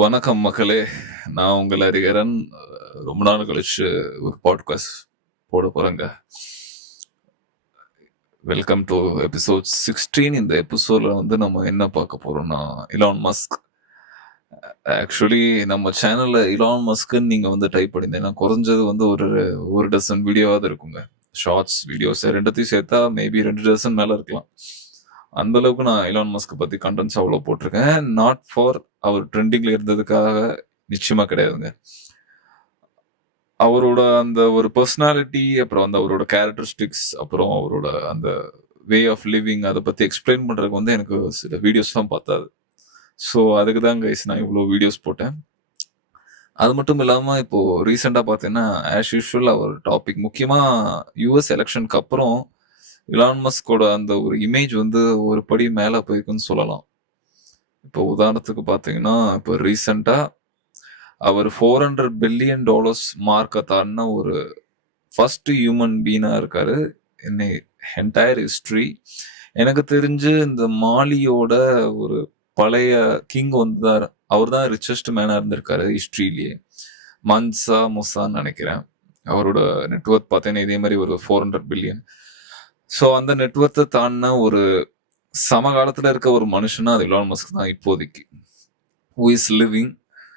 வணக்கம் மக்களே. நான் உங்கள் ஹரிஹரன். ரொம்ப நாள் கழிச்சு ஒரு பாட்காஸ்ட் போட போறேங்க. Welcome to episode 16. இந்த எபிசோட்ல வந்து நம்ம என்ன பார்க்க போறோம்னா, இலான் மஸ்க். ஆக்சுவலி நம்ம சேனல்ல இலான் மஸ்க்ன்னு நீங்க வந்து டைப் பண்ணியிருந்தீங்கன்னா குறைஞ்சது வந்து ஒரு டசன் வீடியோவாவது இருக்குங்க. ஷார்ட்ஸ் வீடியோஸ் ரெண்டுத்தையும் சேர்த்தா மேபி 2 டசன் மேல இருக்கலாம். அந்த அளவுக்கு நான் இலான் மஸ்க் பத்தி கண்டென்ட்ஸ் அவ்வளோ போட்டிருக்கேன். நாட் ஃபார் அவர் ட்ரெண்டிங்ல இருந்ததுக்காக நிச்சயமா கிடையாதுங்க. அவரோட அந்த ஒரு பர்சனாலிட்டி, அப்புறம் அந்த அவரோட கேரக்டரிஸ்டிக்ஸ், அப்புறம் அவரோட அந்த வே ஆஃப் லிவிங் அதை பத்தி எக்ஸ்பிளைன் பண்றதுக்கு வந்து எனக்கு சில வீடியோஸ்லாம் பார்த்தாது. ஸோ அதுக்கு தான் கைஸ் நான் இவ்வளோ வீடியோஸ் போட்டேன். அது மட்டும் இல்லாமல் இப்போ ரீசெண்டாக பார்த்தீங்கன்னா ஆஸ் யூஷுவல் அவர் டாபிக் முக்கியமாக யூஎஸ் எலெக்ஷனுக்கு அப்புறம் இலான் மஸ்கோட அந்த ஒரு இமேஜ் வந்து ஒரு படி மேலே போயிருக்குன்னு சொல்லலாம். இப்போ உதாரணத்துக்கு பார்த்தீங்கன்னா இப்போ ரீசெண்டாக அவர் $400 பில்லியன் மார்க்கை தாண்டின ஒரு ஃபர்ஸ்ட் ஹியூமன் பீனா இருக்காரு இன் என்டையர் ஹிஸ்டரி. எனக்கு தெரிஞ்சு இந்த மாலியோட ஒரு பழைய கிங் வந்து அவர் தான் ரிச்சஸ்ட் மேனா இருந்திருக்காரு ஹிஸ்டரியிலேயே. மன்சா முசான்னு நினைக்கிறேன். அவரோட நெட்ஒர்க் பார்த்தீங்கன்னா இதே மாதிரி ஒரு 400 பில்லியன். ஸோ அந்த நெட்ஒர்க்கை தாண்டின ஒரு சமகாலத்தில் இருக்க ஒரு மனுஷனா அது இலான் மஸ்க் தான் இப்போதைக்கு. Who is living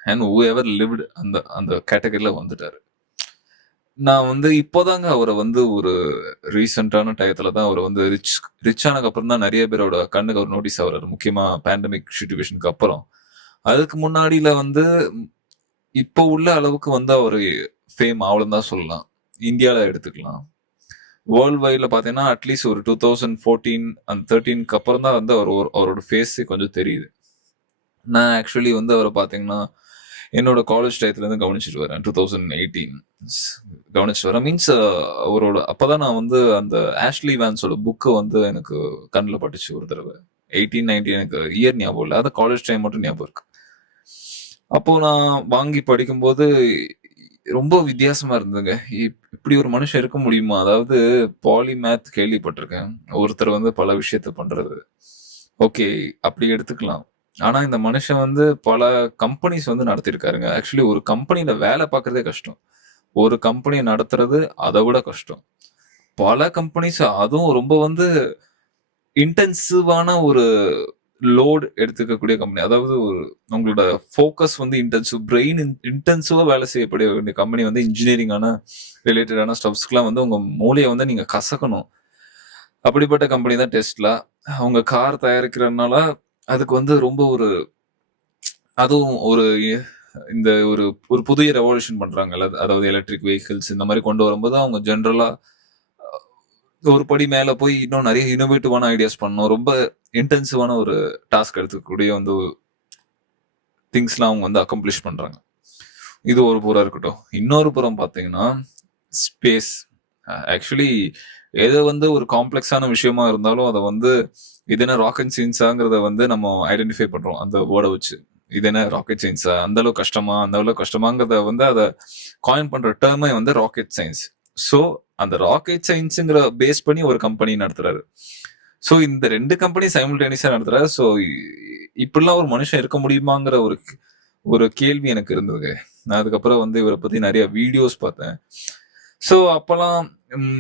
and who ever lived அந்த அந்த கேட்டகரியில் வந்துட்டாரு. நான் வந்து இப்போதாங்க அவரை வந்து ஒரு ரீசெண்டான டயத்துல தான் அவர் வந்து ரிச் ஆனதுக்கு அப்புறம் தான் நிறைய பேரோட கண்ணுக்கு அவர் நோட்டீஸ் ஆகுறாரு. முக்கியமா பேண்டமிக் சிச்சுவேஷனுக்கு அப்புறம். அதுக்கு முன்னாடியில வந்து இப்போ உள்ள அளவுக்கு வந்து அவர் ஃபேம் ஆகலன்னு தான் சொல்லலாம். இந்தியாவில் எடுத்துக்கலாம். வேர்ல்டு வைட்ல பார்த்தீங்கன்னா அட்லீஸ்ட் ஒரு 2014 அண்ட் 13க்கு அப்புறம் தான் வந்து அவரோட ஃபேஸ் கொஞ்சம் தெரியுது. நான் ஆக்சுவலி வந்து அவரை பார்த்தீங்கன்னா என்னோட காலேஜ் டயத்துலேருந்து கவனிச்சிட்டு வரேன். 2018 கவனிச்சிட்டு வரேன். மீன்ஸ் அவரோட அப்போதான் நான் வந்து அந்த ஆஷ்லி வேன்ஸோட புக்கு வந்து எனக்கு கண்ணில் பட்டுச்சு ஒரு தடவை. 1890 எனக்கு இயர் ஞாபகம் இல்லை. அது காலேஜ் டைம் மட்டும் ஞாபகம் இருக்கு. அப்போ நான் வாங்கி படிக்கும்போது ரொம்ப வித்தியாசமா இருந்ததுங்க. இப்படி ஒரு மனுஷன் இருக்க முடியுமா? அதாவது பாலிமேத் கேள்விப்பட்டிருக்கேன். ஒருத்தர் வந்து பல விஷயத்த பண்றது. ஓகே, அப்படி எடுத்துக்கலாம். ஆனா இந்த மனுஷன் வந்து பல கம்பெனிஸ் வந்து நடத்தியிருக்காருங்க. ஆக்சுவலி ஒரு கம்பெனில வேலை பார்க்கறதே கஷ்டம். ஒரு கம்பெனி நடத்துறது அதை விட கஷ்டம். பல கம்பெனிஸ், அதுவும் ரொம்ப வந்து இன்டென்சிவான ஒரு லோட் எடுத்துக்கக்கூடிய கம்பெனி. அதாவது ஒரு உங்களோட ஃபோக்கஸ் வந்து இன்டென்சிவ், பிரெயின் இன்டென்சிவா வேலை செய்யப்பட வேண்டிய கம்பெனி வந்து இன்ஜினியரிங்கான ரிலேட்டடான ஸ்டப்ஸ்க்குலாம் வந்து உங்க மூளையை வந்து நீங்க கசக்கணும். அப்படிப்பட்ட கம்பெனி தான் டெஸ்லா. அவங்க கார் தயாரிக்கிறதுனால அதுக்கு வந்து ரொம்ப ஒரு அதுவும் ஒரு இந்த ஒரு ஒரு புதிய ரெவல்யூஷன் பண்றாங்கல்ல, அதாவது எலக்ட்ரிக் வெஹிக்கிள்ஸ் இந்த மாதிரி கொண்டு வரும்போது அவங்க ஜென்ரலா ஒரு படி மேல போய் இன்னும் நிறைய இனோவேட்டிவான ஐடியாஸ் பண்ணணும். ரொம்ப இன்டென்சிவான ஒரு டாஸ்க் எடுத்துக்கூடிய வந்து திங்ஸ்லாம் அவங்க வந்து அக்கம்ப்ளிஷ் பண்றாங்க. இது ஒரு புறம் இருக்கட்டும். இன்னொரு புறம் பார்த்தீங்கன்னா ஸ்பேஸ். ஆக்சுவலி எது வந்து ஒரு காம்ப்ளெக்ஸான விஷயமா இருந்தாலும் அதை வந்து இது என்ன ராக்கெட் சயின்ஸாங்கிறத வந்து நம்ம ஐடென்டிஃபை பண்றோம் அந்த வேர்டை வச்சு. இது என்ன ராக்கெட் சயின்ஸா, அந்த அளவுக்கு கஷ்டமா, அந்த அளவுக்கு கஷ்டமாங்கிறத வந்து அதை காயின் பண்ற டேர்மே வந்து ராக்கெட் சயின்ஸ். ஸோ அந்த ராக்கெட் சயின்ஸுங்கிற பேஸ் பண்ணி ஒரு கம்பெனி நடத்துறாரு. ஸோ இந்த 2 கம்பெனி சைமல்டேனியஸா நடத்துறாரு. ஸோ இப்படிலாம் ஒரு மனுஷன் இருக்க முடியுமாங்கிற ஒரு ஒரு கேள்வி எனக்கு இருந்ததுங்க. நான் அதுக்கப்புறம் வந்து இவரை பத்தி நிறைய வீடியோஸ் பார்த்தேன். ஸோ அப்பெல்லாம்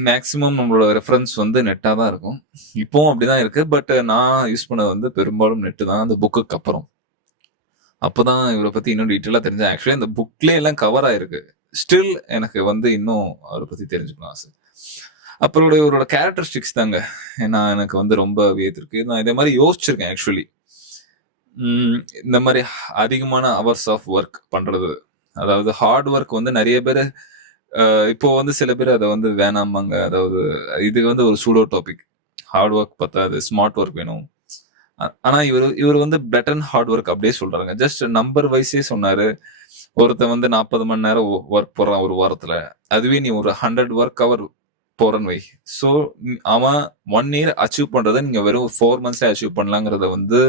மேக்சிமம் நம்மளோட ரெஃபரன்ஸ் வந்து நெட்டாக தான் இருக்கும். இப்போவும் அப்படிதான் இருக்கு. பட் நான் யூஸ் பண்ணது வந்து பெரும்பாலும் நெட்டு தான் அந்த புக்குக்கு அப்புறம். அப்போதான் இவரை பத்தி இன்னும் டீட்டெயிலாக தெரிஞ்சேன். ஆக்சுவலி அந்த புக்லேயே எல்லாம் கவர் ஆயிருக்கு. ஸ்டில் எனக்கு வந்து இன்னும் அவரை பத்தி தெரிஞ்சுக்கணும் ஆசை. அப்புறம் இவரோட கேரக்டரிஸ்டிக்ஸ் தாங்க நான் எனக்கு வந்து ரொம்ப வியத்திருக்கு. நான் இதே மாதிரி யோசிச்சிருக்கேன் ஆக்சுவலி. இந்த மாதிரி அதிகமான ஹவர்ஸ் ஆஃப் ஒர்க் பண்றது, அதாவது ஹார்ட் ஒர்க் வந்து நிறைய பேர் இப்போ வந்து சில பேர் அதை வந்து வேணாமாங்க. அதாவது இது வந்து ஒரு சூடோ டாபிக். ஹார்ட் ஒர்க் பத்தாது, ஸ்மார்ட் ஒர்க் வேணும். ஆனா இவர் வந்து பெட்டர் ஹார்ட் ஒர்க் அப்படியே சொல்றாங்க. ஜஸ்ட் நம்பர் வைஸே சொன்னாரு. ஒருத்தன் வந்து 40 மணி நேரம் ஒர்க் போடுறான் ஒரு வாரத்துல. அதுவே நீ ஒரு 100 ஒர்க் ஹவர் போறன்னு வை. ஸோ அவன் 1 இயர் அச்சீவ் பண்றதை நீங்க வெறும் 4 மந்த்ஸ்ல அச்சீவ் பண்ணலாங்கிறத வந்து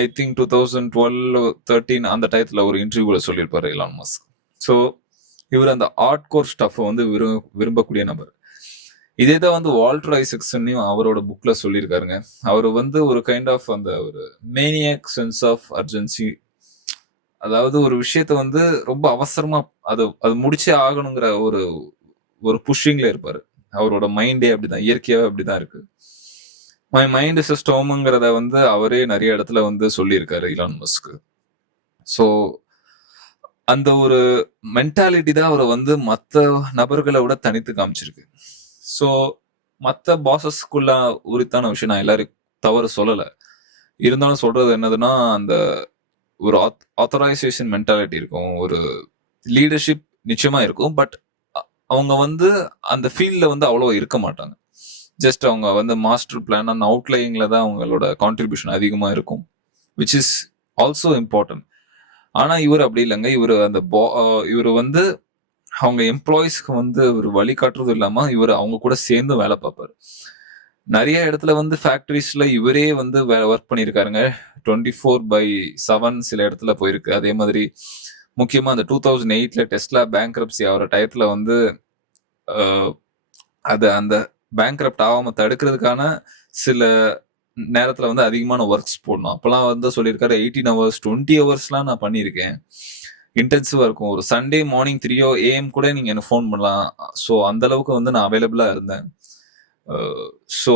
ஐ திங்க் 2012 13 அந்த டயத்துல ஒரு இன்டர்வியூல சொல்லியிருப்பாரு எலான் மஸ்க். ஸோ இவர் அந்த ஹார்ட் கோர் ஸ்டஃப் வந்து விரும்பக்கூடிய நபர். இதே தான் வந்து வால்டர் ஐசக்சன்னையும் அவரோட புக்ல சொல்லியிருக்காருங்க. அவர் வந்து ஒரு கைண்ட் ஆஃப் அந்த ஒரு மேனியாக் சென்ஸ் ஆஃப் அர்ஜென்சி, அதாவது ஒரு விஷயத்த வந்து ரொம்ப அவசரமா அது அது முடிச்சே ஆகணுங்கிற ஒரு ஒரு புஷ்ஷிங்ல இருப்பாரு. அவரோட மைண்டே அப்படிதான். இயற்கையாவே அப்படிதான் இருக்கு. மை மைண்ட் இஸ் ஸ்டோம்ங்கிறத வந்து அவரே நிறைய இடத்துல வந்து சொல்லியிருக்காரு இலான் மஸ்க். ஸோ அந்த ஒரு மென்டாலிட்டி தான் அவரை வந்து மத்த நபர்களை விட தனித்து காமிச்சிருக்கு. ஸோ மத்த பாசஸ்க்குள்ள உரித்தான விஷயம் நான் எல்லாரும் தவறு சொல்லல. இருந்தாலும் சொல்றது என்னதுன்னா, அந்த ஒரு ஆத்தரைசேஷன் மென்டாலிட்டி இருக்கும். ஒரு லீடர்ஷிப் நிச்சயமா இருக்கும். பட் அவங்க வந்து அந்த ஃபீல்ட்ல வந்து அவ்வளோ இருக்க மாட்டாங்க. ஜஸ்ட் அவங்க வந்து மாஸ்டர் பிளான் அண்ட் அவுட்லைன்ல தான் அவங்களோட கான்ட்ரிபியூஷன் அதிகமா இருக்கும். Which is also important. ஆனா இவர் அப்படி இல்லைங்க. இவர் வந்து அவங்க எம்ப்ளாயிஸ்க்கு வந்து ஒரு வழிகாட்டுறதும் இல்லாம இவர் அவங்க கூட சேர்ந்து வேலை பார்ப்பாரு. நிறைய இடத்துல வந்து ஃபேக்டரிஸ்ல இவரே வந்து ஒர்க் பண்ணியிருக்காருங்க. 24/7 சில இடத்துல போயிருக்கு. அதே மாதிரி முக்கியமா அந்த 2008ல டெஸ்லா பேங்க்ரப்சி ஆகிற டயத்துல வந்து அது அந்த பேங்க்ரப்ட் ஆகாம தடுக்கிறதுக்கான சில நேரத்துல வந்து அதிகமான ஒர்க்ஸ் போடணும். அப்பெல்லாம் வந்து சொல்லியிருக்காரு 18 hours 20 hours நான் பண்ணியிருக்கேன். இன்டென்சிவா இருக்கும். ஒரு சண்டே மார்னிங் 3 AM கூட நீங்க எனக்கு ஃபோன் பண்ணலாம். ஸோ அந்த அளவுக்கு வந்து நான் அவைலபிளா இருந்தேன். ஸோ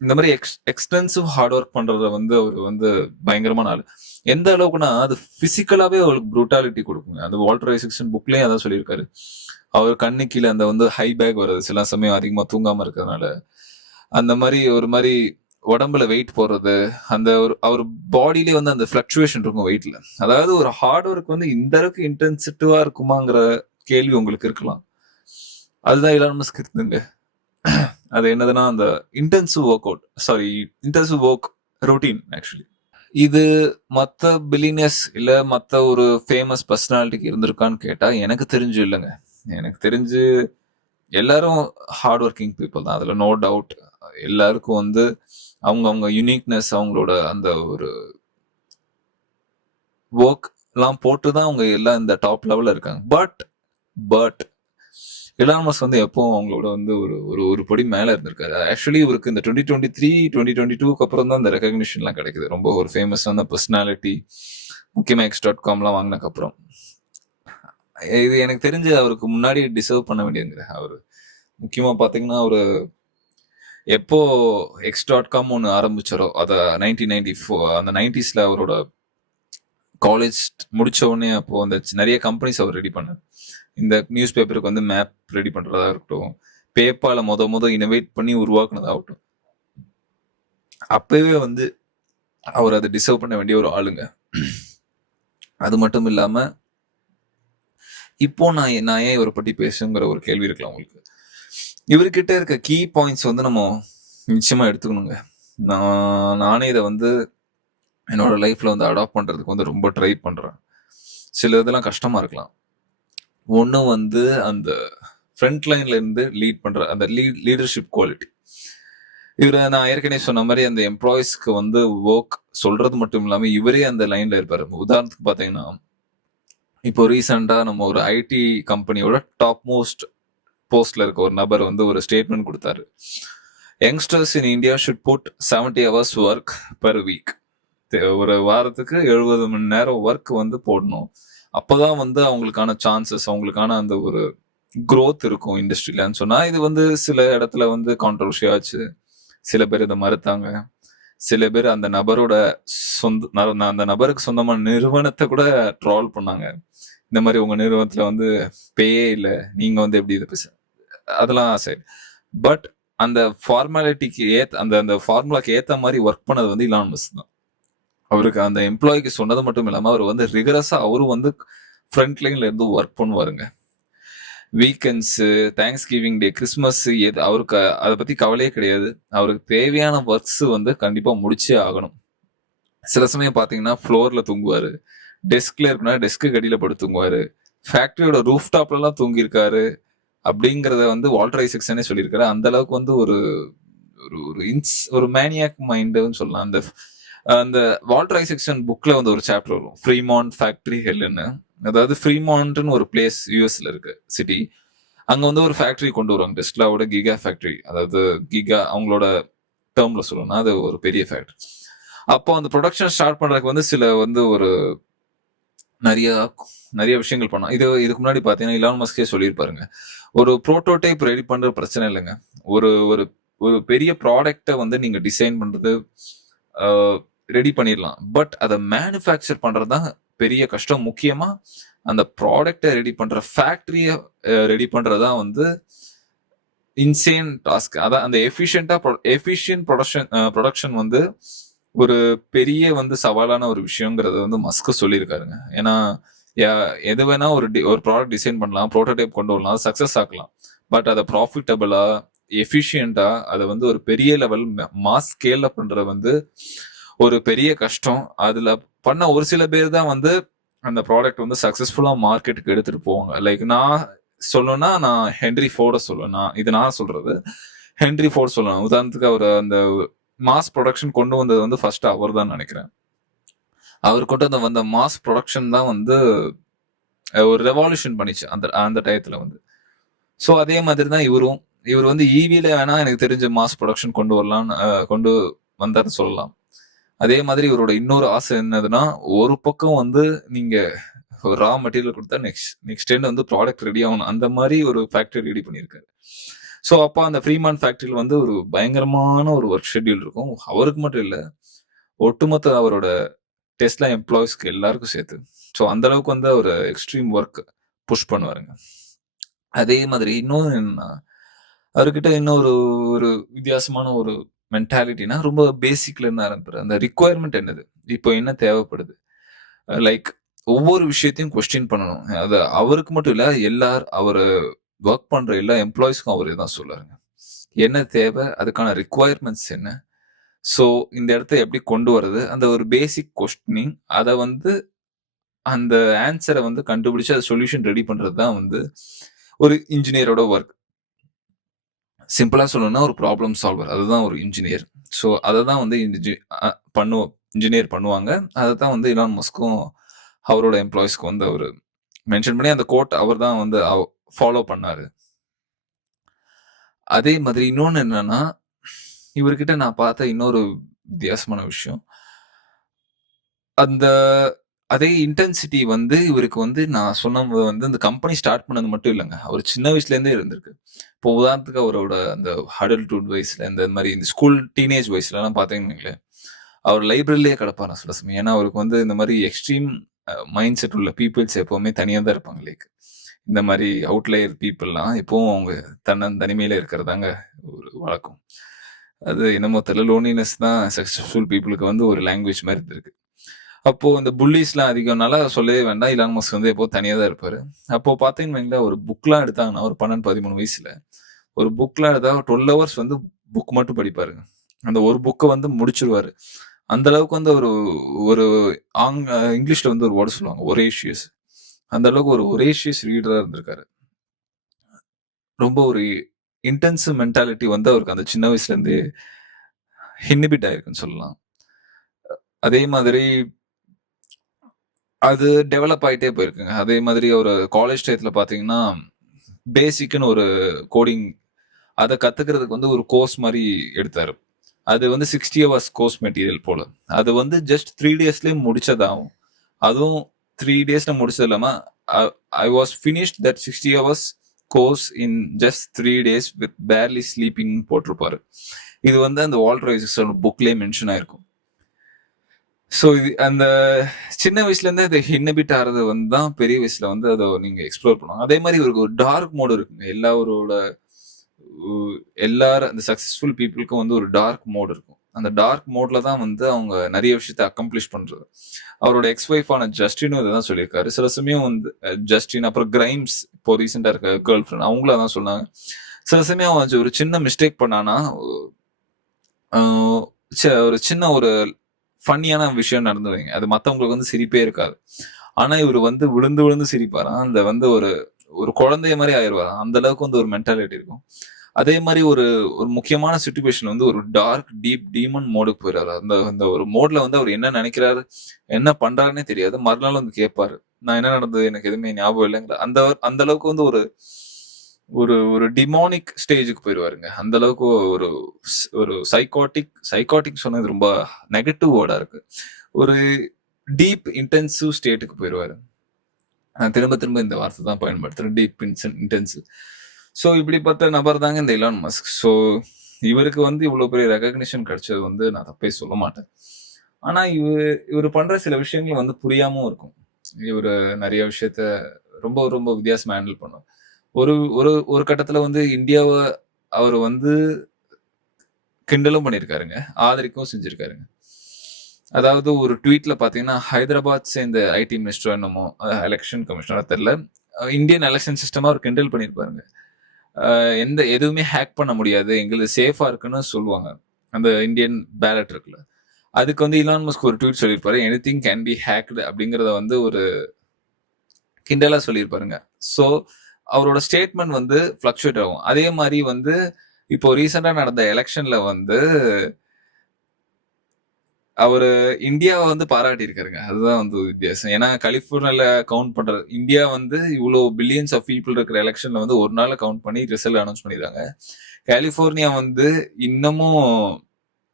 இந்த மாதிரி எக்ஸ்டென்சிவ் ஹார்ட் ஒர்க் பண்றத வந்து அவர் வந்து பயங்கரமான ஆள். எந்த அளவுக்குன்னா அது பிசிக்கலாவே அவருக்கு ப்ரூட்டாலிட்டி கொடுக்குங்க. அந்த வால்டர் ஐசக்சன் புக்லயும் அதான் சொல்லியிருக்காரு. அவர் கண்ணு கீழே அந்த வந்து ஹை பேக் வருது சில சமயம் அதிகமா தூங்காம இருக்கிறதுனால. அந்த மாதிரி ஒரு மாதிரி உடம்புல வெயிட் போடுறது, அந்த ஒரு அவர் பாடியிலே வந்து அந்த ஃபிளக்சுவேஷன் இருக்கும் வெயிட்ல. அதாவது ஒரு ஹார்ட் ஒர்க் வந்து இந்த அளவுக்கு இன்டென்சிட்டிவா இருக்குமாங்கிற கேள்வி உங்களுக்கு இருக்கலாம். அதுதான் இலான் மஸ்க் இருக்குதுங்க. அது என்னதுன்னா அந்த இன்டென்சிவ் ஒர்க் ரொட்டீன் ஆக்சுவலி. இது மத்த பில்லியனர்ஸ் இல்ல மத்த ஒரு ஃபேமஸ் பர்சனாலிட்டிக்கு இருந்திருக்கான்னு கேட்டா எனக்கு தெரிஞ்சு இல்லைங்க. எனக்கு தெரிஞ்சு எல்லாரும் ஹார்ட் ஒர்க்கிங் பீப்புள் தான். அதுல நோ டவுட். எல்லாருக்கும் வந்து அவங்க யுனிக்னஸ், அவங்களோட அந்த ஒரு ஒர்க் எல்லாம் போட்டுதான் அவங்க எல்லாம் இந்த டாப் லெவல்ல இருக்காங்க. பட் இலான் மஸ்க் வந்து எப்பவும் அவங்களோட வந்து ஒரு ஒரு ஒரு படி மேல இருந்திருக்காரு. ஆக்சுவலி இவருக்கு இந்த 2023 2022க்கு அப்புறம் தான் இந்த ரெகக்னிஷன் எல்லாம் கிடைக்குது. ரொம்ப ஒரு ஃபேமஸான பர்சனாலிட்டி, முக்கியமா X.comலாம் வாங்கினதுக்கு அப்புறம். இது எனக்கு தெரிஞ்சு அவருக்கு முன்னாடி டிசர்வ் பண்ண வேண்டியதுங்க. அவரு முக்கியமா பாத்தீங்கன்னா ஒரு எப்போ X.com ஒன்று ஆரம்பிச்சாரோ அத 1994 அந்த 90sல அவரோட காலேஜ் முடிச்ச உடனே அப்போ அந்த நிறைய கம்பெனிஸ் அவர் ரெடி பண்ணார். இந்த நியூஸ் பேப்பருக்கு வந்து மேப் ரெடி பண்றதா இருக்கட்டும், பேப்பால முத இனோவேட் பண்ணி உருவாக்குனதாகட்டும், அப்பவே வந்து அவர் அதை டிசர்வ் பண்ண வேண்டிய ஒரு ஆளுங்க. அது மட்டும் இல்லாம இப்போ நான் ஏன் இவரை பத்தி பேசுங்கிற ஒரு கேள்வி இருக்கலாம் உங்களுக்கு. இவர்கிட்ட இருக்க கீ பாயிண்ட்ஸ் வந்து நம்ம நிச்சயமா எடுத்துக்கணுங்க. நானே இதை வந்து என்னோட லைஃப்ல வந்து அடாப்ட் பண்றதுக்கு வந்து ரொம்ப ட்ரை பண்றேன். சில இதெல்லாம் கஷ்டமா இருக்கலாம். ஒண்ணு வந்து அந்த ஃப்ரண்ட் லைன்ல இருந்து லீட் பண்ற அந்த லீடர்ஷிப் குவாலிட்டி. இவரை நான் ஏற்கனவே சொன்ன மாதிரி அந்த எம்ப்ளாயிஸ்க்கு வந்து ஒர்க் சொல்றது மட்டும் இல்லாம இவரே அந்த லைன்ல இருப்பாரு. உதாரணத்துக்கு பாத்தீங்கன்னா இப்போ ரீசெண்டா நம்ம ஒரு ஐடி கம்பெனியோட டாப் மோஸ்ட் போஸ்ட்ல இருக்க ஒரு நபர் வந்து ஒரு ஸ்டேட்மெண்ட் கொடுத்தாரு. Youngsters in India should put 70 hours work per week. ஒரு வாரத்துக்கு 70 மணி நேரம் ஒர்க் வந்து போடணும். அப்பதான் வந்து அவங்களுக்கான சான்சஸ், அவங்களுக்கான அந்த ஒரு growth இருக்கும் இண்டஸ்ட்ரியிலன்னு சொன்னா, இது வந்து சில இடத்துல வந்து கான்ட்ரவர்சி ஆச்சு. சில பேர் இதை மறுத்தாங்க. சில பேர் அந்த நபரோட அந்த நபருக்கு சொந்தமான நிறுவனத்தை கூட ட்ரால் பண்ணாங்க. இந்த மாதிரி உங்க நிறுவனத்துல வந்து பேயே இல்லை, நீங்க வந்து எப்படி இதை பேச, அதெல்லாம் சரி. பட் அந்த ஃபார்மாலிட்டிக்கு அந்த ஃபார்முலாக்கு ஏத்த மாதிரி ஒர்க் பண்ணது வந்து இலான் மஸ்க் தான். அவருக்கு அந்த எம்ப்ளாய்க்கு சொன்னது மட்டும் இல்லாம அவர் வந்து ரிகரஸா அவரும் வந்து ஃப்ரண்ட் லைன்ல இருந்து ஒர்க் பண்ணுவாருங்க. வீக்கெண்ட்ஸ், தேங்க்ஸ் கிவிங் டே, கிறிஸ்மஸ், அவருக்கு அதை பத்தி கவலையே கிடையாது. அவருக்கு தேவையான ஒர்க்ஸ் வந்து கண்டிப்பா முடிச்சே ஆகணும். சில சமயம் பாத்தீங்கன்னா ஃப்ளோர்ல தூங்குவாரு, டெஸ்க்ல இருக்குன்னா டெஸ்க்கு கடியில படுத்து தூங்குவாரு, ஃபேக்டரியோட ரூஃப் டாப்ல எல்லாம் தூங்கியிருக்காரு. அப்படிங்கறத வந்து வால்டர் ஐசக்சனே சொல்லியிருக்காரு. அந்த அளவுக்கு வந்து ஒரு ஒரு மேனியாக் மைண்டுன்னு சொல்லலாம். அந்த அந்த வால்டர் ஐசக்சன் புக்ல வந்து ஒரு சாப்டர் வரும், ஃப்ரீமாண்ட் ஃபேக்டரி ஹெல்னு. அதாவது ஃப்ரீமாண்ட்னு ஒரு பிளேஸ் யூஎஸ்ல இருக்கு சிட்டி. அங்க வந்து ஒரு ஃபேக்டரி கொண்டு வருவாங்க, டெஸ்லாவோட கிகா ஃபேக்டரி. அதாவது கிகா அவங்களோட டேர்ம்ல சொல்லணும்னா அது ஒரு பெரிய ஃபேக்டரி. அப்போ அந்த ப்ரொடக்ஷன் ஸ்டார்ட் பண்றதுக்கு வந்து சில வந்து ஒரு நிறைய நிறைய விஷயங்கள் பண்ணோம். இதுக்கு முன்னாடி பார்த்தீங்கன்னா, இலான் மஸ்கே சொல்லியிருப்பாருங்க. ஒரு புரோட்டோடைப் ரெடி பண்றது பிரச்சனை இல்லைங்க. ஒரு ஒரு ஒரு பெரிய ப்ராடக்ட்ட வந்து நீங்க டிசைன் பண்றது அ ரெடி பண்ணிடலாம். பட் அத மேனுஃபேக்சர் பண்றது தான் பெரிய கஷ்டம். முக்கியமா அந்த ப்ராடக்ட்ட ரெடி பண்ற ஃபேக்டரிய ரெடி பண்றது தான் வந்து இன்சேன் டாஸ்க். அதான் அந்த எஃபிஷியன்ட் புரொடக்ஷன் வந்து ஒரு பெரிய வந்து சவாலான ஒரு விஷயங்கிறத வந்து மஸ்க் சொல்லியிருக்காருங்க. ஏன்னா எது வேணா ஒரு ப்ராடக்ட் டிசைன் பண்ணலாம், ப்ரோட்டோடைப் கொண்டு வரலாம், சக்சஸ் ஆக்கலாம். பட் அதை ப்ராஃபிட்டபிளா, எஃபிஷியண்டா அதை வந்து ஒரு பெரிய லெவல் மாஸ் ஸ்கேல்ல பண்றது வந்து ஒரு பெரிய கஷ்டம். அதுல பண்ண ஒரு சில பேர் தான் வந்து அந்த ப்ராடக்ட் வந்து சக்சஸ்ஃபுல்லா மார்க்கெட்டுக்கு எடுத்துட்டு போவாங்க. லைக் நான் சொல்லணும்னா நான் ஹென்ரி ஃபோர்ட சொல்லுவேன். நான் சொல்றது ஹென்ரி ஃபோர்ட் சொல்லலாம். உதாரணத்துக்கு அவர் அந்த மாஸ் ப்ரொடக்ஷன் கொண்டு வந்தது வந்து ஃபர்ஸ்ட் அவர் தான் நினைக்கிறேன். அவர் கொண்டு வந்த மாஸ் ப்ரொடக்ஷன் தான் வந்து ஒரு ரெவல்யூஷன் பண்ணிச்சு அந்த அந்த டயத்துல வந்து. ஸோ அதே மாதிரி தான் இவர் வந்து ஈவில வேணா எனக்கு தெரிஞ்ச மாஸ் ப்ரொடக்ஷன் கொண்டு வரலாம்னு கொண்டு வந்தாருன்னு சொல்லலாம். அதே மாதிரி இவரோட இன்னொரு ஆசை என்னதுன்னா, ஒரு பக்கம் வந்து நீங்க ரா மெட்டீரியல் கொடுத்தா நெக்ஸ்ட் டைம் வந்து ப்ராடக்ட் ரெடி ஆகணும். அந்த மாதிரி ஒரு ஃபேக்டரி ரெடி பண்ணியிருக்காரு. ஸோ அப்போ அந்த ஃப்ரீமான் ஃபேக்டரியில் வந்து ஒரு பயங்கரமான ஒரு ஒர்க் ஷெட்யூல் இருக்கும். அவருக்கு மட்டும் இல்லை, ஒட்டுமொத்த அவரோட டெஸ்லா எம்ப்ளாயிஸ்க்கு எல்லாருக்கும் சேர்த்து. ஸோ அந்த அளவுக்கு வந்து அவர் எக்ஸ்ட்ரீம் ஒர்க் புஷ் பண்ணுவாருங்க. அதே மாதிரி இன்னொன்று என்னன்னா, அவர்கிட்ட இன்னொரு ஒரு வித்தியாசமான ஒரு மென்டாலிட்டினா ரொம்ப பேசிக்ல இருந்து ஆரம்பிப்பாரு. அந்த ரிக்குவயர்மெண்ட் என்னது, இப்போ என்ன தேவைப்படுது, லைக் ஒவ்வொரு விஷயத்தையும் கொஸ்டின் பண்ணணும். அது அவருக்கு மட்டும் இல்ல, அவரு ஒர்க் பண்ற எல்லா எம்ப்ளாயிஸ்க்கும் அவரே தான் சொல்லுவாருங்க. என்ன தேவை, அதுக்கான ரிக்குவயர்மெண்ட்ஸ் என்ன, ஸோ இந்த இடத்த எப்படி கொண்டு வர்றது, அந்த ஒரு பேசிக் கொஸ்டினிங், அதை வந்து அந்த ஆன்சரை வந்து கண்டுபிடிச்சு அது சொல்யூஷன் ரெடி பண்றது தான் வந்து ஒரு இன்ஜினியரோட ஒர்க். சிம்பிளா சொல்லணும்னா ஒரு ப்ராப்ளம் சால்வர், அதுதான் ஒரு இன்ஜினியர். ஸோ அதை தான் வந்து இன்ஜினியர் பண்ணுவாங்க. அதை தான் வந்து இலான் மஸ்கும் அவரோட எம்ப்ளாயிஸ்க்கு வந்து அவர் மென்ஷன் பண்ணி அந்த கோட் அவர் தான் வந்து ஃபாலோ பண்ணாரு. அதே மாதிரி இன்னொன்னு என்னன்னா, இவர்கிட்ட நான் பார்த்த இன்னொரு வித்தியாசமான விஷயம், அந்த அதே இன்டென்சிட்டி வந்து இவருக்கு வந்து நான் சொன்னது வந்து இந்த கம்பெனி ஸ்டார்ட் பண்ணது மட்டும் இல்லைங்க. அவர் சின்ன வயசுல இருந்தே இருந்திருக்கு. இப்போ உதாரணத்துக்கு அவரோட அந்த அடல்ட்ஹுட் வயசுல இந்த மாதிரி இந்த ஸ்கூல் டீனேஜ் வயசுல எல்லாம் பாத்தீங்கன்னு அவர் லைப்ரரியிலேயே கிடப்பாரு சில சமயம். ஏன்னா அவருக்கு வந்து இந்த மாதிரி எக்ஸ்ட்ரீம் மைண்ட் செட் உள்ள பீப்புள்ஸ் எப்பவுமே தனியா தான் இருப்பாங்க. லைக் இந்த மாதிரி அவுட்லயர் பீப்புள்லாம் எப்பவும் அவங்க தனிமையில இருக்கிறதாங்க ஒரு வழக்கம். அது என்னமோ தெரியல, லோன்லினஸ் தான் சக்சஸ்ஃபுல் பீப்புளுக்கு வந்து ஒரு லாங்குவேஜ் மாதிரி இருக்கு. அப்போ இந்த புல்லிஸ்லாம் அதிகம்னால சொல்லவே வேண்டாம், இலான் மஸ்க் வந்து எப்போ தனியா தான் இருப்பாரு. அப்போ பாத்தீங்கன்னா ஒரு புக்லாம் எடுத்தாங்கன்னா ஒரு 12-13 வயசுல ஒரு புக்லாம் எடுத்தா 12 ஹவர்ஸ் வந்து புக் மட்டும் படிப்பாருங்க. அந்த ஒரு புக்கை வந்து முடிச்சிருவாரு. அந்த அளவுக்கு வந்து ஒரு ஒரு இங்கிலீஷ்ல வந்து ஒரு வேர்டு சொல்லுவாங்க, ஒரேஷியஸ். அந்த அளவுக்கு ஒரு ஒரேஷியஸ் ரீடரா இருந்திருக்காரு. ரொம்ப ஒரு இன்டென்சிவ் மென்டாலிட்டி வந்து அவருக்கு அந்த சின்ன வயசுல இருந்தே இன்ஹிபிட் ஆயிருக்குன்னு சொல்லலாம். அதே மாதிரி அது டெவலப் ஆயிட்டே போயிருக்குங்க. அதே மாதிரி ஒரு காலேஜ் டயத்துல பாத்தீங்கன்னா, பேசிக்னு ஒரு கோடிங் அதை கத்துக்கிறதுக்கு வந்து ஒரு கோர்ஸ் மாதிரி எடுத்தாரு. அது வந்து 60 ஹவர்ஸ் கோர்ஸ் மெட்டீரியல் போல. அது வந்து ஜஸ்ட் 3 டேஸ்லயே முடிச்சதாகும். அதுவும் 3 டேஸ்ல முடிச்சது இல்லாம I was finished that 60 hours course in just 3 days with barely sleeping போட்டிருப்பாரு. இது வந்து அந்த வால்டர் ஐசக்ஸோட புக்லயே மென்ஷன் ஆயிருக்கும். ஸோ இது அந்த சின்ன வயசுல இருந்தே அதை இன்ஹிபிட் ஆறது வந்து தான் பெரிய வயசுல வந்து அதை நீங்க எக்ஸ்ப்ளோர் பண்ணுவாங்க. அதே மாதிரி இவருக்கு ஒரு டார்க் மோடு இருக்குங்க. எல்லாரும் அந்த சக்சஸ்ஃபுல் பீப்புளுக்கும் வந்து ஒரு டார்க் மோட் இருக்கும். அந்த டார்க் மோட்ல தான் வந்து அவங்க நிறைய விஷயத்த அக்கம்ப்ளிஷ் பண்றது. அவரோட எக்ஸ் ஒய்ஃபான ஜஸ்டினும் இதான் சொல்லியிருக்காரு. சில சமயம் வந்து ஜஸ்டின், அப்புறம் கிரைம்ஸ், இப்போ ரீசெண்டா இருக்க கேர்ள் ஃப்ரெண்ட், அவங்களும் அதான் சொன்னாங்க. சில சமயம் அவன் ஒரு சின்ன மிஸ்டேக் பண்ணானா, ஒரு சின்ன ஒரு ஃபன்னியான விஷயம் நடந்து வைங்க, அது மத்தவங்களுக்கு வந்து சிரிப்பே இருக்காது. ஆனா இவர் வந்து விழுந்து விழுந்து சிரிப்பாராம். அந்த வந்து ஒரு ஒரு குழந்தைய மாதிரி ஆயிடுவாராம். அந்த அளவுக்கு வந்து ஒரு மென்டாலிட்டி இருக்கும். அதே மாதிரி ஒரு ஒரு முக்கியமான சுச்சுவேஷன் வந்து ஒரு டார்க் டீப் டீமன் மோடுக்கு போயிடுறாரு. அந்த அந்த ஒரு மோட்ல வந்து அவர் என்ன நினைக்கிறாரு, என்ன பண்றாருன்னே தெரியாது. மறுநாள் வந்து கேட்பாரு, நான் என்ன நடந்தது எனக்கு எதுவுமே ஞாபகம் இல்லைங்கிற அந்த அந்த அளவுக்கு வந்து ஒரு ஒரு ஒரு டிமானிக் ஸ்டேஜுக்கு போயிடுவாருங்க. அந்த அளவுக்கு ஒரு ஒரு சைக்காட்டிக் சொன்னது ரொம்ப நெகட்டிவ் வேர்டா இருக்கு. ஒரு டீப் இன்டென்சிவ் ஸ்டேட்டுக்கு போயிடுவாரு. நான் திரும்ப திரும்ப இந்த வார்த்தை தான் பயன்படுத்துறேன், டீப் இன்டென்சிவ். ஸோ இப்படிப்பட்ட நபர் தாங்க இந்த இலான் மஸ்க். ஸோ இவருக்கு வந்து இவ்வளோ பெரிய ரெகக்னிஷன் கிடைச்சது வந்து நான் தப்பே சொல்ல மாட்டேன். ஆனா இவர் பண்ற சில விஷயங்கள் வந்து புரியாமவும் இருக்கும். இவரு நிறைய விஷயத்த ரொம்ப ரொம்ப வித்தியாசமா ஹேண்டில் பண்ணுவார். ஒரு ஒரு ஒரு கட்டத்துல வந்து இந்தியாவ அவர் வந்து கிண்டலும் பண்ணியிருக்காருங்க, ஆதரிக்கவும் செஞ்சிருக்காருங்க. அதாவது ஒரு ட்வீட்ல பாத்தீங்கன்னா, ஹைதராபாத் சேர்ந்த ஐடி மினிஸ்டர் என்னமோ எலெக்ஷன் கமிஷனரா தெரியல, இந்தியன் எலெக்ஷன் சிஸ்டமா அவர் கிண்டல் பண்ணியிருப்பாருங்க. எதுவுமே ஹேக் பண்ண முடியாது, எங்களுக்கு சேஃபா இருக்குன்னு சொல்லுவாங்க அந்த இந்தியன் பேலட் இருக்குல்ல. அதுக்கு வந்து இலான் மஸ்க் ஒரு ட்வீட் சொல்லியிருப்பாரு, எனிதிங் கேன் பி ஹேக்டு அப்படிங்கறத வந்து ஒரு கிண்டலா சொல்லியிருப்பாருங்க. ஸோ அவரோட ஸ்டேட்மெண்ட் வந்து ஃபிளக்சுவேட் ஆகும். அதே மாதிரி வந்து இப்போ ரீசெண்டா நடந்த எலெக்ஷன்ல வந்து அவரு இந்தியாவை வந்து பாராட்டி இருக்காருங்க. அதுதான் வந்து வித்தியாசம். ஏன்னா கலிபோர்னியால கவுண்ட் பண்றது, இந்தியா வந்து இவ்வளவு பில்லியன்ஸ் ஆஃப் பீப்புள் இருக்கிற எலெக்ஷன்ல வந்து ஒரு நாள் கவுண்ட் பண்ணி ரிசல்ட் அனௌன்ஸ் பண்ணிடுறாங்க. கலிபோர்னியா வந்து இன்னமும்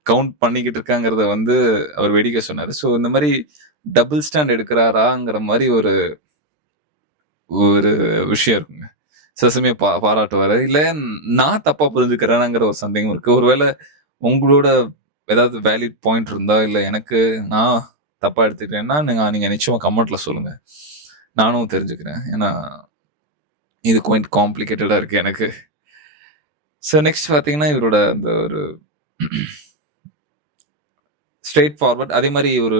கவுண்ட் பண்ணிக்கிட்டு இருக்காங்கிறத வந்து அவர் வேடிக்கை சொன்னாரு. ஸோ இந்த மாதிரி டபுள் ஸ்டாண்ட் எடுக்கிறாராங்கிற மாதிரி ஒரு ஒரு விஷயம் இருக்குங்க. சில சமயம் பாராட்டுவாரு. இல்ல நான் தப்பா புரிஞ்சுக்கிறேனாங்கிற ஒரு சந்தேகம் இருக்கு. ஒருவேளை உங்களோட ஏதாவது வேலிட் பாயிண்ட் இருந்தா, இல்ல எனக்கு நான் தப்பா எடுத்துக்கிட்டேன்னா நீங்க நிச்சயமா கமெண்ட்ல சொல்லுங்க. நானும் தெரிஞ்சுக்கிறேன். ஏன்னா இது கொஞ்சம் காம்ப்ளிகேட்டடா இருக்கு எனக்கு. ஸோ நெக்ஸ்ட் பாத்தீங்கன்னா இவரோட அந்த ஒரு ஸ்ட்ரெயிட் ஃபார்வர்ட், அதே மாதிரி ஒரு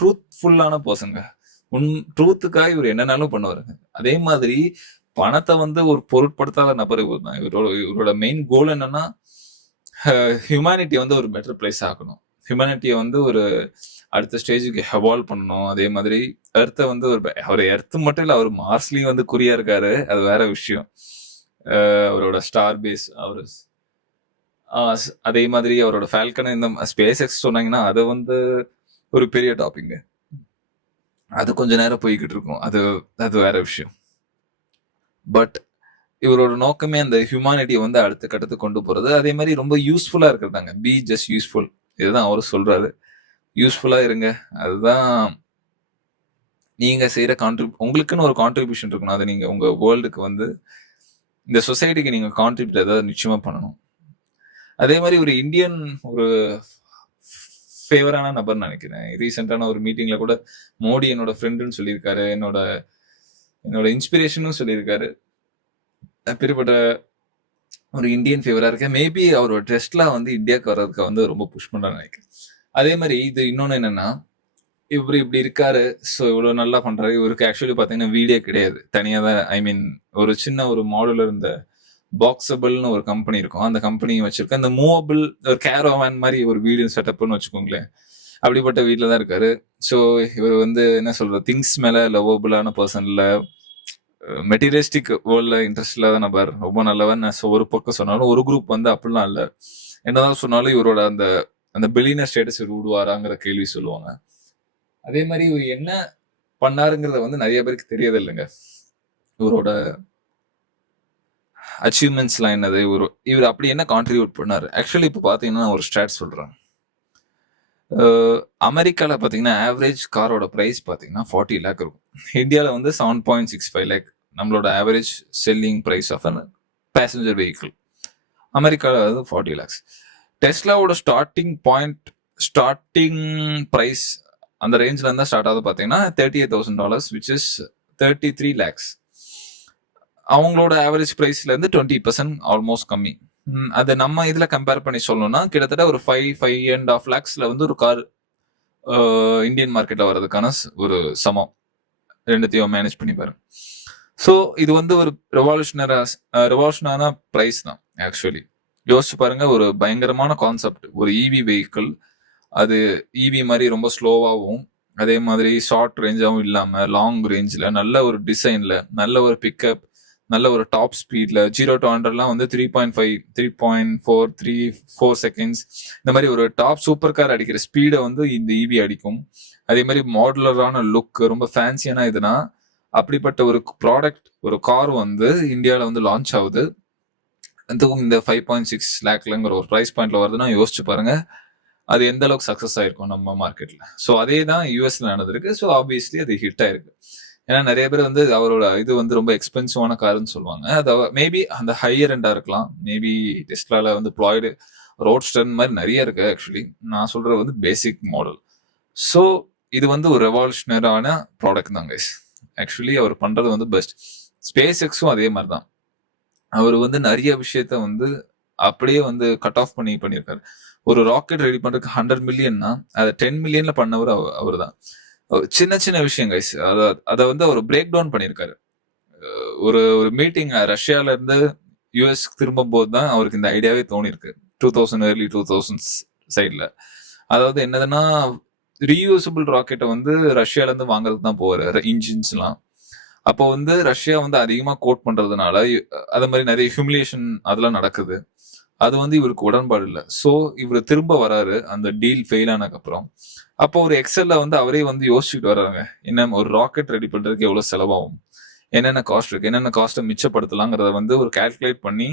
ட்ரூத்ஃபுல்லான பர்சனுங்க. ட்ரூத்துக்காக இவர் என்னன்னாலும் பண்ணுவாருங்க. அதே மாதிரி பணத்தை வந்து ஒரு பொருட்படுத்தாத நபர் இவர் தான். இவரோட மெயின் கோல் என்னன்னா ஹியூமனிட்டி வந்து ஒரு பெட்டர் பிளேஸ் ஆக்கணும். ஹியூமனிட்டியை வந்து ஒரு அடுத்த ஸ்டேஜுக்கு எவால்வ் பண்ணணும். அதே மாதிரி எர்த்தை வந்து அவர் எர்த்து மட்டும் இல்லை, அவர் மார்ஸ்லயும் வந்து குறியா இருக்காரு. அது வேற விஷயம். அவரோட ஸ்டார் பேஸ் அவரு அதே மாதிரி அவரோட ஃபால்கன் இந்த ஸ்பேஸ் எக்ஸ் சொன்னாங்கன்னா அது வந்து ஒரு பெரிய டாபிக். அது கொஞ்ச நேரம் போய்கிட்டு இருக்கும். அது வேற விஷயம். பட் இவரோட நோக்கமே அந்த ஹியூமானிட்டியை வந்து அடுத்த கட்டத்துக்கு கொண்டு போறது. அதே மாதிரி ரொம்ப யூஸ்ஃபுல்லா இருக்கிறதாங்க. பி ஜஸ்ட் யூஸ்ஃபுல், இதுதான் அவரு சொல்றாரு. யூஸ்ஃபுல்லா இருங்க. அதுதான் நீங்க செய்யற உங்களுக்குன்னு ஒரு கான்ட்ரிபியூஷன் இருக்கணும். அதை நீங்க உங்க வேர்ல்டுக்கு வந்து இந்த சொசைட்டிக்கு நீங்க கான்ட்ரிபியூட் ஏதாவது நிச்சயமா பண்ணணும். அதே மாதிரி ஒரு இந்தியன் ஒரு ஃபேவரான நபர் நினைக்கிறேன். ரீசெண்டான ஒரு மீட்டிங்ல கூட மோடி என்னோட ஃப்ரெண்டுன்னு சொல்லியிருக்காரு, என்னோட இன்ஸ்பிரேஷனும் சொல்லியிருக்காரு. அப்படிப்பட்ட ஒரு இந்தியன் ஃபேவரா இருக்க. மேபி அவரோட டெஸ்ட்லா வந்து இந்தியாவுக்கு வர்றதுக்கு வந்து ரொம்ப புஷ் பண்றான்னு நினைக்கிறேன். அதே மாதிரி இது இன்னொன்னு என்னன்னா, இவர் இப்படி இருக்காரு, ஸோ இவ்வளவு நல்லா பண்றாரு. இவருக்கு ஆக்சுவலி பாத்தீங்கன்னா வீடே கிடையாது. தனியா தான், ஐ மீன் ஒரு சின்ன ஒரு மாடல் இருந்த பாக்ஸபிள்னு ஒரு கம்பெனி இருக்கும். அந்த கம்பெனி வச்சிருக்க இந்த மூவபிள் ஒரு கேரோவேன் மாதிரி ஒரு வீடு செட்டப்னு வச்சுக்கோங்களேன். அப்படிப்பட்ட வீட்டில தான் இருக்காரு. ஸோ இவர் வந்து என்ன சொல்றது, திங்ஸ் மேல லவ்வபிளான பர்சன் இல்ல, மெட்டீரியலிஸ்டிக் வேர்ல்ட்ல இன்ட்ரெஸ்ட் இல்லாத நபர், ரொம்ப நல்லவன் ஒரு பக்கம் சொன்னாலும், ஒரு குரூப் வந்து அப்படிலாம் இல்ல. என்னதான் சொன்னாலும் இவரோட அந்த அந்த பில்லியனர் ஸ்டேட்டஸ் இவர் விடுவாராங்கிற கேள்வி சொல்லுவாங்க. அதே மாதிரி இவர் என்ன பண்ணாருங்கிறத வந்து நிறைய பேருக்கு தெரியது இல்லைங்க. இவரோட அச்சீவ்மெண்ட்ஸ்லாம் என்னது, இவர் அப்படி என்ன கான்ட்ரிபியூட் பண்ணாரு. ஆக்சுவலி இப்போ பாத்தீங்கன்னா ஒரு ஸ்டாட் சொல்றேன். அமெரிக்கால பாத்தீங்கன்னா ஆவரேஜ் காரோட பிரைஸ் பாத்தீங்கன்னா 40 லேக் இருக்கும். இந்தியாவில் வந்து 7.65 லேக் நம்மளோட average selling price of an passenger vehicle. அமெரிக்காவில் வந்து 40 லேக்ஸ். டெஸ்லாவோட ஸ்டார்டிங் பிரைஸ் அந்த ரேஞ்சில் இருந்தால் ஸ்டார்ட் ஆகுது பார்த்தீங்கன்னா $38,000, விச் இஸ் 33 லேக்ஸ். அவங்களோட ஆவரேஜ் பிரைஸ்ல இருந்து 20% ஆல்மோஸ்ட் கம்மி. அது நம்ம இதுல கம்பேர் பண்ணி சொல்லணும்னா கிட்டத்தட்ட ஒரு 5.5 லேக்ஸ்ல வந்து ஒரு கார் இந்தியன் மார்க்கெட்ல வர்றதுக்கான ஒரு சமம். ரெண்டுத்தையும் மேனேஜ் பண்ணி பாருங்க. ஸோ இது வந்து ஒரு ரெவல்யூஷனான பிரைஸ் தான். ஆக்சுவலி யோசிச்சு பாருங்க, ஒரு பயங்கரமான கான்செப்ட். ஒரு இவி வெஹிக்கிள், அது இவி மாதிரி ரொம்ப ஸ்லோவாகவும், அதே மாதிரி ஷார்ட் ரேஞ்சாகவும் இல்லாம லாங் ரேஞ்சில் நல்ல ஒரு டிசைன்ல, நல்ல ஒரு பிக்கப், நல்ல ஒரு டாப் ஸ்பீட்ல 0 to 100 வந்து 3.5 3.4 3-4 செகண்ட்ஸ், இந்த மாதிரி ஒரு டாப் சூப்பர் கார் அடிக்கிற ஸ்பீடை வந்து இந்த இவி அடிக்கும். அதே மாதிரி மாடுலரான லுக், ரொம்ப ஃபேன்சியான இதுனா அப்படிப்பட்ட ஒரு ப்ராடக்ட், ஒரு கார் வந்து இந்தியாவில் வந்து லான்ச் ஆகுது. இந்த 5.6 லேக்லங்கிற ஒரு ப்ரைஸ் பாயிண்ட்ல வருதுன்னா யோசிச்சு பாருங்க அது எந்த அளவுக்கு சக்சஸ் ஆயிருக்கும் நம்ம மார்க்கெட்ல. ஸோ அதே தான் யூஎஸ்ல நடந்திருக்கு. ஸோ ஆப்வியஸ்லி அது ஹிட் ஆயிருக்கு. ஏன்னா நிறைய பேர் வந்து அவரோட இது வந்து ரொம்ப எக்ஸ்பென்சிவான காருன்னு சொல்லுவாங்க. அது மேபி அந்த ஹையர் எண்டா இருக்கலாம். மேபி டெஸ்லால வந்து ப்ளாய்டு ரோட்ஸ்டர் மாதிரி நிறைய இருக்கு ஆக்சுவலி. நான் சொல்றது வந்து பேசிக் மாடல். ஸோ இது வந்து ஒரு ரெவல்யூஷனரான ப்ராடக்ட் தான் கைஸ். ஆக்சுவலி அவர் பண்றது வந்து பெஸ்ட். ஸ்பேஸ் எக்ஸும் அதே மாதிரி தான். அவர் வந்து நிறைய விஷயத்த வந்து அப்படியே வந்து கட் ஆஃப் பண்ணியிருக்காரு. ஒரு ராக்கெட் ரெடி பண்றதுக்கு 100 மில்லியன்னா அதை 10 மில்லியன்ல பண்ணவர் அவர் தான். சின்ன சின்ன விஷயம் கைஸ். அதை வந்து அவர் பிரேக் டவுன் பண்ணியிருக்காரு. ஒரு ஒரு மீட்டிங் ரஷ்யால இருந்து யூஎஸ் திரும்பும் போது தான் அவருக்கு இந்த ஐடியாவே தோணிருக்கு. 2000 early 2000s சைட்ல. அதாவது என்னதுன்னா, ரீயூசபிள் ராக்கெட்டை வந்து ரஷ்யால இருந்து வாங்குறதுக்கு தான் போவாரு, இன்ஜின்ஸ்லாம். அப்போ வந்து ரஷ்யா வந்து அதிகமா கோட் பண்றதுனால அது மாதிரி நிறைய ஹியூமிலியேஷன் அதெல்லாம் நடக்குது. அது வந்து இவருக்கு உடன்பாடு இல்லை. ஸோ இவர் திரும்ப வராரு அந்த டீல் ஃபெயில் ஆனதுக்கு அப்புறம். அப்போ ஒரு எக்ஸல்ல வந்து அவரே வந்து யோசிச்சுட்டு வர்றாங்க, என்ன ஒரு ராக்கெட் ரெடி பண்றதுக்கு எவ்வளவு செலவாகும், என்னென்ன காஸ்ட் இருக்கு, என்னென்ன காஸ்ட்டை மிச்சப்படுத்தலாங்கிறத வந்து ஒரு கால்குலேட் பண்ணி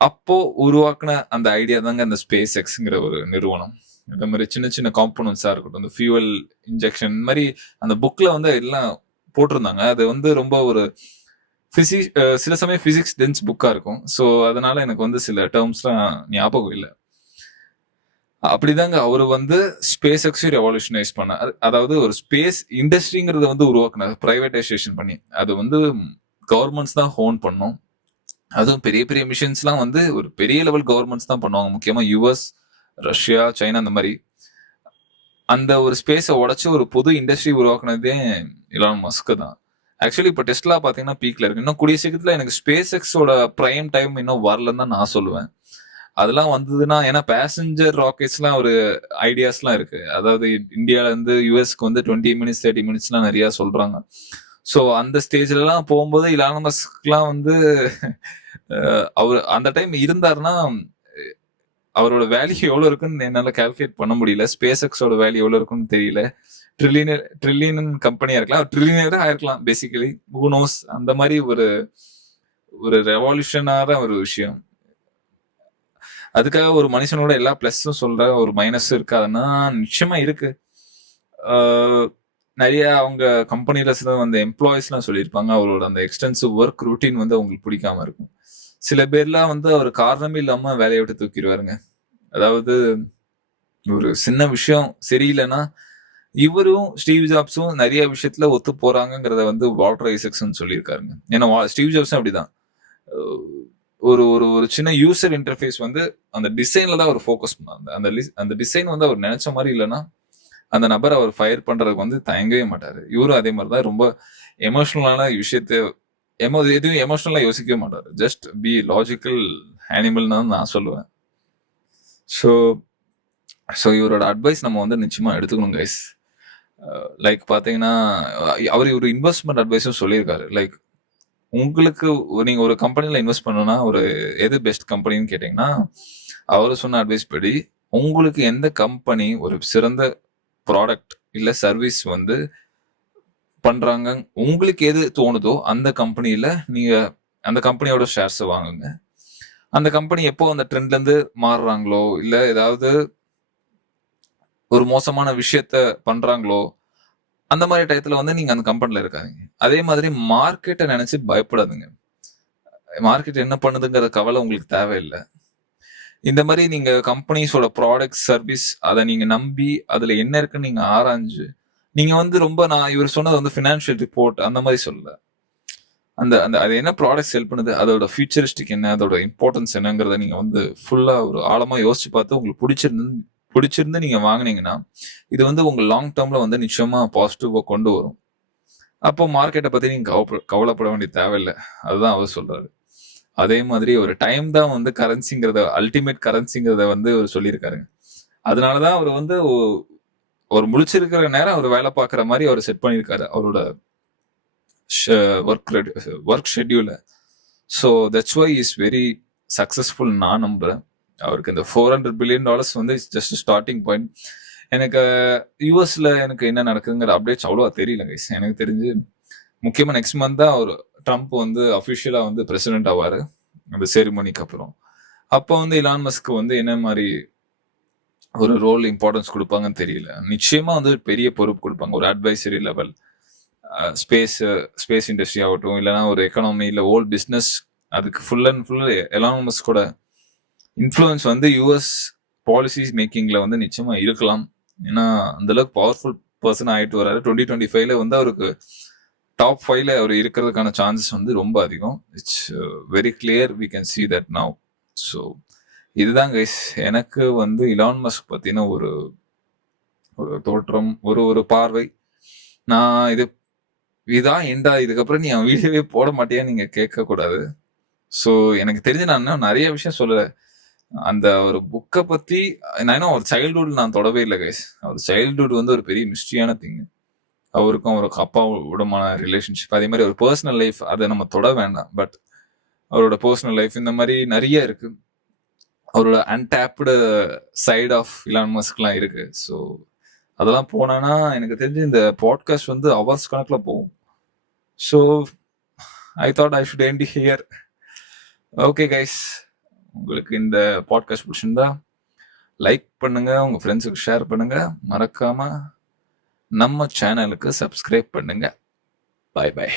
அப்போ உருவாக்குன அந்த ஐடியா தாங்க அந்த ஸ்பேஸ் எக்ஸ்ங்கிற ஒரு நிறுவனம். இந்த மாதிரி சின்ன சின்ன காம்போனன்ட்ஸா இருக்கட்டும், இந்த ஃபியூவல் இன்ஜெக்ஷன் இந்த மாதிரி அந்த புக்ல வந்து எல்லாம் போட்டிருந்தாங்க. அது வந்து ரொம்ப ஒரு சில சமயம் பிசிக்ஸ் டென்ஸ் புக்கா இருக்கும். ஸோ அதனால எனக்கு வந்து சில டேர்ம்ஸ்லாம் ஞாபகம் இல்லை. அப்படிதாங்க அவரு வந்து ஸ்பேஸ் எக்ஸையும் ரெவல்யூஷனைஸ் பண்ணார். அதாவது ஒரு ஸ்பேஸ் இண்டஸ்ட்ரிங்கிறத வந்து உருவாக்குனார் பிரைவேட்டைசேஷன் பண்ணி. அது வந்து கவர்மெண்ட்ஸ் தான் ஹோன் பண்ணும். அதுவும் பெரிய பெரிய மிஷன்ஸ்லாம் வந்து ஒரு பெரிய லெவல் கவர்மெண்ட்ஸ் தான் பண்ணுவாங்க. முக்கியமா யுஎஸ், ரஷ்யா, சைனா அந்த மாதிரி. அந்த ஒரு ஸ்பேஸை உடைச்சு ஒரு புது இண்டஸ்ட்ரி உருவாக்குனதே எலான் மஸ்க் தான். ஆக்சுவலி இப்போ டெஸ்லா பாத்தீங்கன்னா பீக்ல இருக்கு. இன்னும் கூடிய சீக்கிரத்துல எனக்கு ஸ்பேஸ் எக்ஸோட பிரைம் டைம் இன்னும் வரலன்னு தான் நான் சொல்லுவேன். அதெல்லாம் வந்ததுன்னா, ஏன்னா பேசஞ்சர் ராக்கெட்ஸ்லாம் ஒரு ஐடியாஸ்லாம் இருக்கு. அதாவது இந்தியால இருந்து யூஎஸ்க்கு வந்து 20 மினிட்ஸ் 30 மினிட்ஸ்லாம் நிறைய சொல்றாங்க. ஸோ அந்த ஸ்டேஜ்லலாம் போகும்போது இலான் மஸ்க்லாம் வந்து அவர் அந்த டைம் இருந்தாருன்னா அவரோட வேல்யூ எவ்வளவு இருக்குன்னு என்னால கால்குலேட் பண்ண முடியல. ஸ்பேஸ் எக்ஸோட வேல்யூ எவ்வளவு இருக்குன்னு தெரியல. ட்ரில்லியன் கம்பெனியா இருக்கலாம், ட்ரில்லியனரா ஆயிருக்கலாம் பேசிக்கலி. Who knows. அந்த மாதிரி ஒரு ஒரு ரெவல்யூஷனான ஒரு விஷயம். அதுக்காக ஒரு மனுஷனோட எல்லா பிளஸும் சொல்ற ஒரு மைனஸ் இருக்காதுன்னா நிச்சயமா இருக்கு. நிறைய அவங்க கம்பெனில அந்த எம்ப்ளாயிஸ்லாம் சொல்லியிருப்பாங்க அவரோட அந்த எக்ஸ்டென்சிவ் ஒர்க் ரூட்டீன் வந்து அவங்களுக்கு பிடிக்காம இருக்கும். சில பேர்லாம் வந்து அவர் காரணமே இல்லாம வேலையை விட்டு தூக்கிடுவாருங்க. அதாவது ஒரு சின்ன விஷயம் சரியில்லைன்னா இவரும் ஸ்டீவ் ஜாப்ஸும் நிறைய விஷயத்துல ஒத்து போறாங்கிறத வந்து வால்டர் ஐசக்சன் சொல்லியிருக்காருங்க. ஏன்னா ஸ்டீவ் ஜாப்ஸும் அப்படிதான். ஒரு ஒரு ஒரு சின்ன யூசர் இன்டர்ஃபேஸ் வந்து அந்த டிசைன்ல தான் அவர் ஃபோக்கஸ் பண்ணாங்க. அந்த டிசைன் வந்து அவர் நினைச்ச மாதிரி இல்லைன்னா அந்த நபரை அவர் ஃபயர் பண்றதுக்கு வந்து தயங்கவே மாட்டாரு. இவரும் அதே மாதிரி தான் ரொம்ப எமோஷனலான விஷயத்த எதுவும் எமோஷனலா யோசிக்கவே மாட்டாரு. ஜஸ்ட் பி லாஜிக்கல் அனிமல் தான் நான் சொல்லுவேன். ஸோ ஸோ இவரோட அட்வைஸ் நம்ம வந்து நிச்சயமா எடுத்துக்கணும் கைஸ். லைக் பாத்தீங்கன்னா அவர் ஒரு இன்வெஸ்ட்மெண்ட் அட்வைஸும் சொல்லியிருக்காரு. லைக் உங்களுக்கு நீங்க ஒரு கம்பெனில இன்வெஸ்ட் பண்ணணும்னா ஒரு எது பெஸ்ட் கம்பெனின்னு கேட்டீங்கன்னா அவர் சொன்ன அட்வைஸ் படி உங்களுக்கு எந்த கம்பெனி ஒரு சிறந்த ப்ராடக்ட் இல்ல சர்வீஸ் வந்து பண்றாங்க உங்களுக்கு எது தோணுதோ அந்த கம்பெனியில நீங்க அந்த கம்பெனியோட ஷேர்ஸ் வாங்குங்க. அந்த கம்பெனி எப்போ அந்த ட்ரெண்ட்ல இருந்து மாறுறாங்களோ இல்ல ஏதாவது ஒரு மோசமான விஷயத்த பண்றாங்களோ அந்த மாதிரி டயத்துல வந்து நீங்க அந்த கம்பெனில இருக்காதீங்க. அதே மாதிரி மார்க்கெட்டை நினைச்சு பயப்படாதுங்க. மார்க்கெட் என்ன பண்ணுதுங்கிற கவலை உங்களுக்கு தேவையில்லை. இந்த மாதிரி நீங்க கம்பெனிஸோட ப்ராடக்ட் சர்வீஸ் அதை நீங்க நம்பி அதுல என்ன இருக்குன்னு நீங்க ஆராய்ஞ்சு நீங்க வந்து ரொம்ப நான் இவர் சொன்னது வந்து ஃபினான்ஷியல் ரிப்போர்ட் அந்த மாதிரி சொல்லல. அந்த அந்த அது என்ன ப்ராடக்ட் செல் பண்ணுது, அதோட ஃபியூச்சரிஸ்டிக் என்ன, அதோட இம்பார்ட்டன்ஸ் என்னங்கிறத நீங்க வந்து ஃபுல்லா ஒரு ஆழமா யோசிச்சு பார்த்து உங்களுக்கு பிடிச்சிருந்து நீங்க வாங்கினீங்கன்னா இது வந்து உங்க லாங் டேர்ம்ல வந்து நிச்சயமா பாசிட்டிவா கொண்டு வரும். அப்போ மார்க்கெட்டை பத்தி நீங்க கவலைப்பட வேண்டிய தேவையில்லை. அதுதான் அவர் சொல்றாரு. அதே மாதிரி ஒரு டைம் தான் வந்து கரன்சிங்கிறத அல்டிமேட் கரன்சிங்கிறத வந்து அவர் சொல்லியிருக்காருங்க. அதனாலதான் அவர் வந்து ஒரு முழிச்சிருக்கிற நேரம் அவர் வேலை பார்க்குற மாதிரி அவர் செட் பண்ணியிருக்காரு அவரோட ஒர்க் ஷெட்யூல. So that's why is very successful நான் நம்புறேன். அவருக்கு இந்த $400 பில்லியன் வந்து ஜஸ்ட் ஸ்டார்டிங் பாயிண்ட். எனக்கு யூஎஸ்ல எனக்கு என்ன நடக்குதுங்கிற அப்டேட்ஸ் அவ்வளோவா தெரியல கைஸ். எனக்கு தெரிஞ்சு முக்கியமா நெக்ஸ்ட் மந்த் தான் அவர் ட்ரம்ப் வந்து அஃபிஷியலா வந்து பிரசிடென்ட் ஆவாரு அந்த செரிமனிக்கு அப்புறம். அப்போ வந்து இலான் மஸ்க் வந்து என்ன மாதிரி ஒரு ரோல் இம்பார்ட்டன்ஸ் கொடுப்பாங்கன்னு தெரியல. நிச்சயமா வந்து பெரிய பொறுப்பு கொடுப்பாங்க, ஒரு அட்வைசரி லெவல். ஸ்பேஸ் இண்டஸ்ட்ரி ஆகட்டும், இல்லைனா ஒரு எக்கனாமி, இல்லை ஓல்ட் பிஸ்னஸ், அதுக்கு full and full Elon Musk கூட இன்ஃப்ளூயன்ஸ் வந்து யூஎஸ் பாலிசிஸ் மேக்கிங்ல வந்து நிச்சயமா இருக்கலாம். ஏன்னா அந்த அளவுக்கு பவர்ஃபுல் பர்சன் ஆயிட்டு வராரு. 2025ல வந்து அவருக்கு டாப் 5ல அவர் இருக்கிறதுக்கான சான்சஸ் வந்து ரொம்ப அதிகம். It's very clear, we can see that now. So இதுதான் கைஸ் எனக்கு வந்து இலான் மஸ்க் பத்தின ஒரு தோற்றம், ஒரு பார்வை. நான் இதான் எண்டா, இதுக்கப்புறம் நீ அவன் வீடியோவே போட மாட்டியா நீங்க கேட்க கூடாது. ஸோ எனக்கு தெரிஞ்சு நான் இன்னும் நிறைய விஷயம் சொல்லல. அந்த ஒரு புக்கை பத்தி நான் இன்னும் அவர் சைல்ட்ஹுட் நான் தொடவே இல்லை கைஸ். அவர் சைல்ட்ஹுட் வந்து ஒரு பெரிய மிஸ்ட்ரியான திங். அவருக்கும் அவருக்கு அப்பாவோடமான ரிலேஷன்ஷிப், அதே மாதிரி ஒரு பர்சனல் லைஃப், அதை நம்ம தொட வேண்டாம். பட் அவரோட பர்சனல் லைஃப் இந்த மாதிரி நிறைய இருக்கு. அவரோட அன்டாப்டு சைட் ஆஃப் இலான் மஸ்க்லாம் இருக்கு. ஸோ அதெல்லாம் போனானா எனக்கு தெரிஞ்சு இந்த பாட்காஸ்ட் வந்து ஹவர்ஸ் கணக்கில் போகும். So I thought I should end here. Okay guys, உங்களுக்கு இந்த பாட்காஸ்ட் பிடிச்சிருந்தா லைக் பண்ணுங்க, உங்க ஃப்ரெண்ட்ஸுக்கு ஷேர் பண்ணுங்க, மறக்காம நம்ம சேனலுக்கு சப்ஸ்கிரைப் பண்ணுங்க. பாய் பாய்.